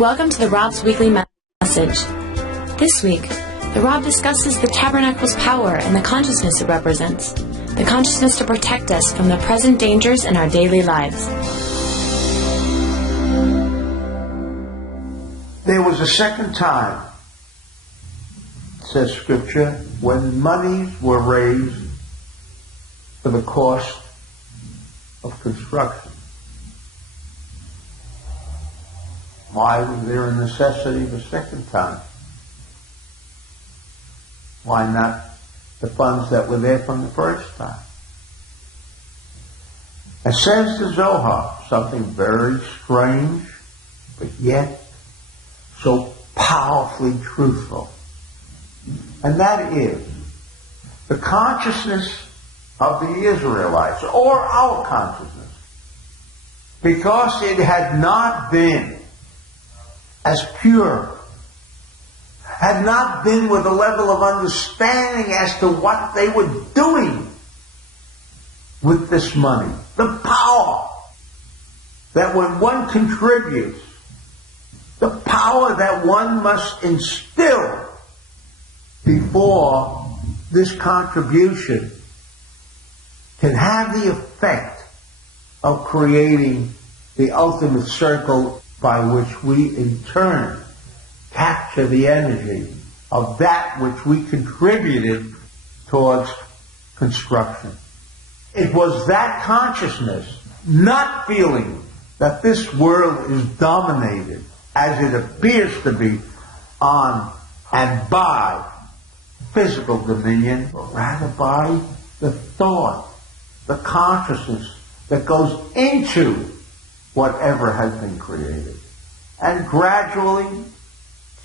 Welcome to the Rav's Weekly Message. This week, the Rav discusses the tabernacle's power and the consciousness it represents, the consciousness to protect us from the present dangers in our daily lives. There was a second time, says Scripture, when monies were raised for the cost of construction. Why was there a necessity the second time? Why not the funds that were there from the first time? It says the Zohar something very strange, but yet so powerfully truthful. And that is the consciousness of the Israelites, or our consciousness, because it had not been as pure, had not been with a level of understanding as to what they were doing with this money. The power that when one contributes, the power that one must instill before this contribution can have the effect of creating the ultimate circle by which we in turn capture the energy of that which we contributed towards construction. It was that consciousness, not feeling that this world is dominated, as it appears to be, on and by physical dominion, but rather by the thought, the consciousness that goes into whatever has been created. And gradually,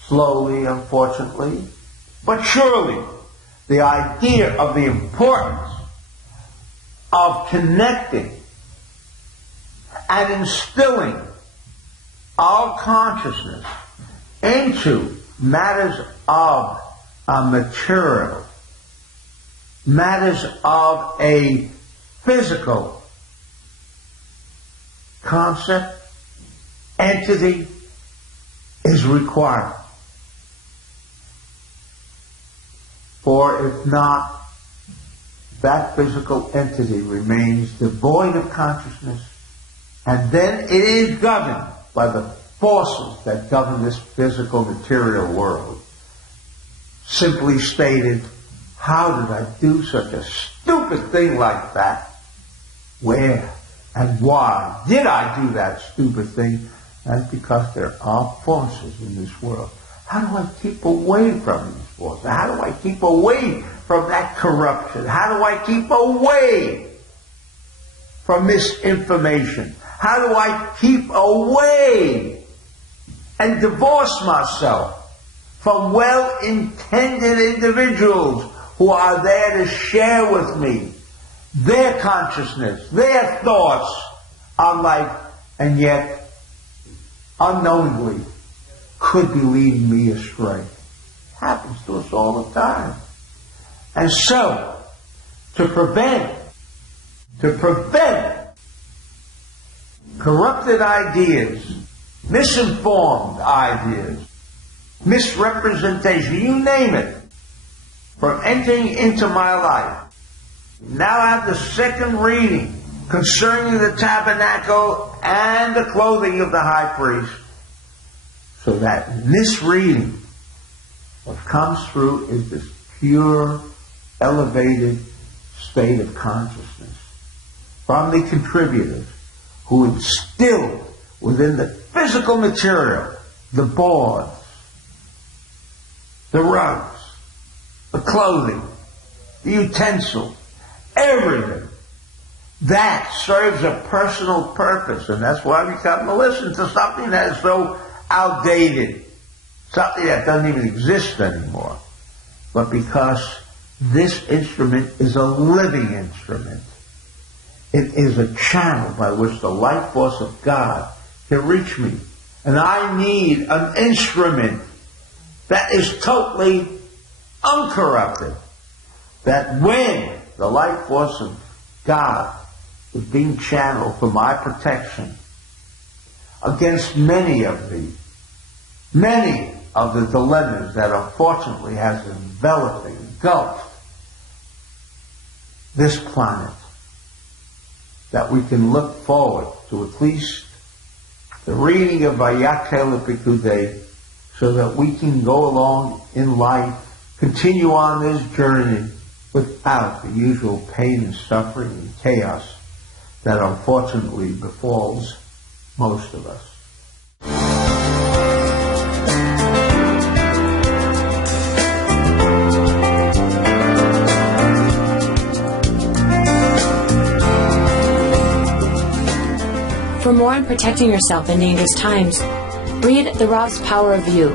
slowly, unfortunately, but surely, the idea of the importance of connecting and instilling our consciousness into matters of a material, matters of a physical concept, entity, is required. For if not, that physical entity remains devoid of consciousness, and then it is governed by the forces that govern this physical material world. Simply stated, how did I do such a stupid thing like that? Where and why did I do that stupid thing? And because there are forces in this world. How do I keep away from these forces? How do I keep away from that corruption? How do I keep away from misinformation? How do I keep away and divorce myself from well-intended individuals who are there to share with me their consciousness, their thoughts on life, and yet unknowingly could be leading me astray? It happens to us all the time. And so, to prevent corrupted ideas, misinformed ideas, misrepresentation, you name it, from entering into my life, now I have the second reading concerning the tabernacle and the clothing of the high priest, so that in this reading, what comes through is this pure, elevated state of consciousness from the contributors who instilled within the physical material, the boards, the rugs, the clothing, the utensils, everything. That serves a personal purpose, and that's why we come to listen to something that is so outdated, something that doesn't even exist anymore. But because this instrument is a living instrument, it is a channel by which the life force of God can reach me. And I need an instrument that is totally uncorrupted, that when the life force of God is being channeled for my protection against many of the many of the dilemmas that unfortunately has enveloped and engulfed this planet, that we can look forward to at least the reading of Vayakhel and Pekudei, so that we can go along in life, continue on this journey without the usual pain and suffering and chaos that unfortunately befalls most of us. For more on protecting yourself in dangerous times, read The Rav's Power of You,